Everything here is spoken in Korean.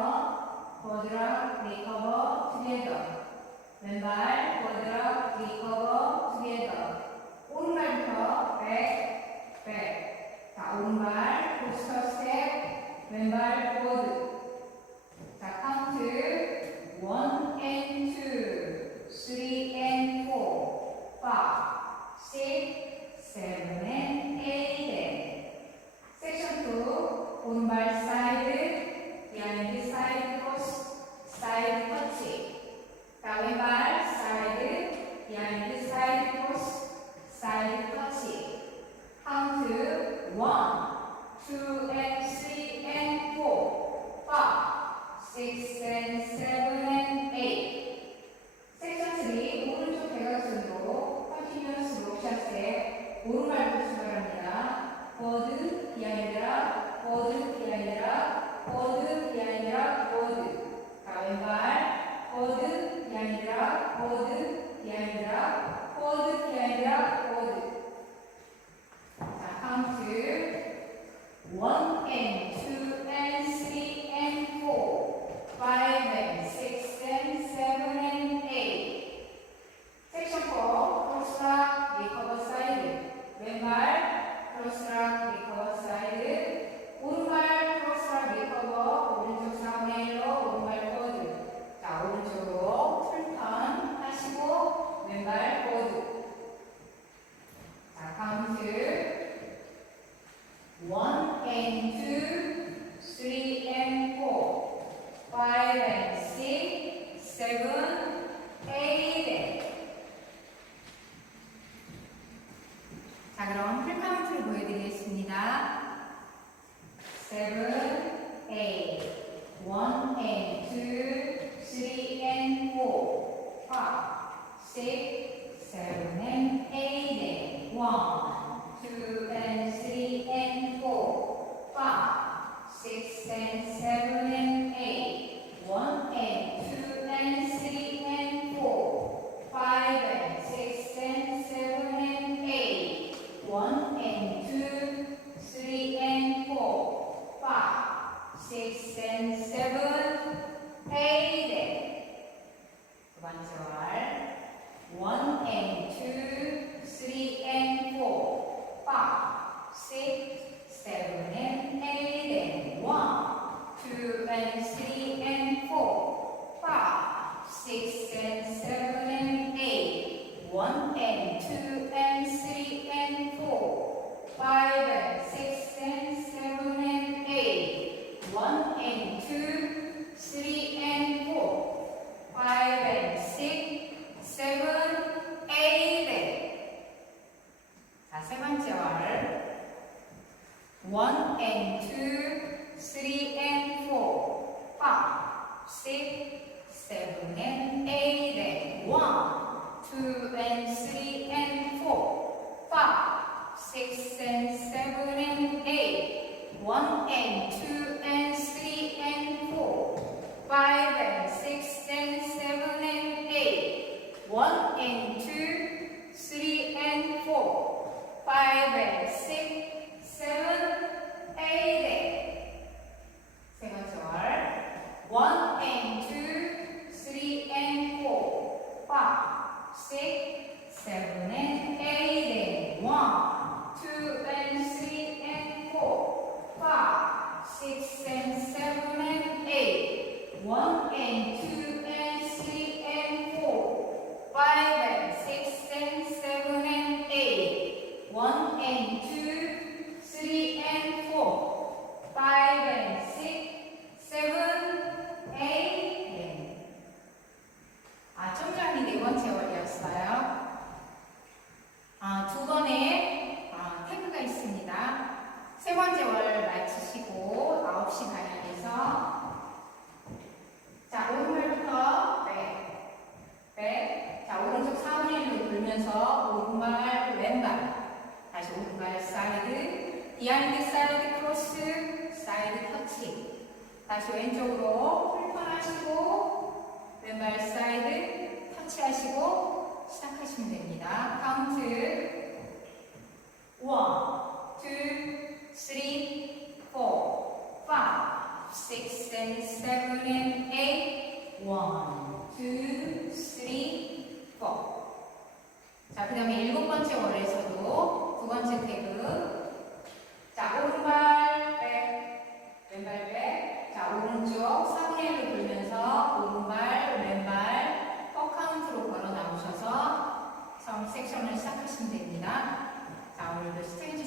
오른발부터 버드락 리커버 투게더. 왼발 버드락 리커버 투게더. 오른발부터 백, 백. 자, 오른발 포스터 스텝, 왼발 보드. 자, 카운트 1 and 2, 3 and 4, 5, 6, 7 and 8. 섹션 2, 오른발 사이드, 비하인드 사이드 크로스, 사이드 터치. 자, 왼발 사이드, 비하인드 사이드 크로스, 사이드 터치. 카운트 1, 2 and 3 and 4, 5, 6 and 7 and 8. 섹션 3, 오른쪽 대각선으로 컨티뉴어스 록샷에 오른발부터 출발합니다. 버드, 비하인드락, 버드, 비하인드락, 버드, 비하인드락, 버드. 자, 왼발 버드, 비하인드락, 버드, 비하인드락, 버드, 비하인드락, 버드. 자, 카운트 1 and 2 and 3 and 4, 5 and 6 and 7 and 8. 섹션 4, 크로스락, 리커버 사이드. 왼발 크로스락, 리커버 사이드. 오른발 크로스락, 리커버. 오른쪽 4분의 1로 오른발 버드. 자, 오른쪽으로 풀턴 하시고 왼발 버드. 자, 카운트 1 and 2, 3 and 4, 5 and 6, 7, 8. 자, 그럼 풀카운트를 보여드리겠습니다. 7, 8, 1 and 2, 3 and 4, 5, 6, 7 and 8. 1, 2 and 3 and 4, 5, 6 and 7 and 8. 1 and 2 and 3 and 4, 5 and 6 and 7 and 8. 1 and 2, 3 and 4, 5, 6 and 7, 8. 두 번째 월 1 and 2, 3 and 4, 5, 6, 7 and 8. 1, 2 and 3 and 4, 5, 6 and 7 and 8. 1 and 2 and 3 and 4, 5 and 6 and 7 and 8. 1 and 2, 3 and 4, 5 and 6, 7, 8. 자, 세 번째 월 1 and 2, 3 and 4, 5, 6, 7 and 8. 1, 2 and 3 and 4, 5, 6 and 7 and 8. 1 and 2 and 3 and 4, 5 and 6 and 7 and 8. 1 and 2, 3 and 4, 5 and 6, 7, 8. 세 번째 월 1 and 2, 3 and 4, 5, 6, 7 and 8. 1, 2 and 3 and 4, 5, 6 and 7 and 8. 1 and 2 and 3 and 4, 5 and 6 and 7 and 8. 1 and 2, 3 and 4, 5 and 6, 7, 8. 좀 전이 네 번째 월이었어요. 두 번의 태그가 있습니다. 세 번째 월 마치시고 9시 방향에서 자, 오른발부터 백. 자, 오른쪽 4분의 1로 돌면서 오른발, 왼발. 다시 오른발 사이드, 비하인드 사이드 크로스, 사이드 터치. 다시 왼쪽으로 풀턴 하시고, 왼발 사이드 터치하시고, 시작하시면 됩니다. 카운트 1, 2, 3, 4, 5, 6, 6 and 7 and 8. 1, 2, 3, 4. 자, 그 다음에 7번째 월에서도 두 번째 태그. 자, 오른발 백, 왼발 백. 자, 오른쪽 4분의 1로 돌면서 오른발, 왼발 퍼 카운트로 걸어 나오셔서 처음 섹션을 시작하시면 됩니다. 자, 오늘도 스트레칭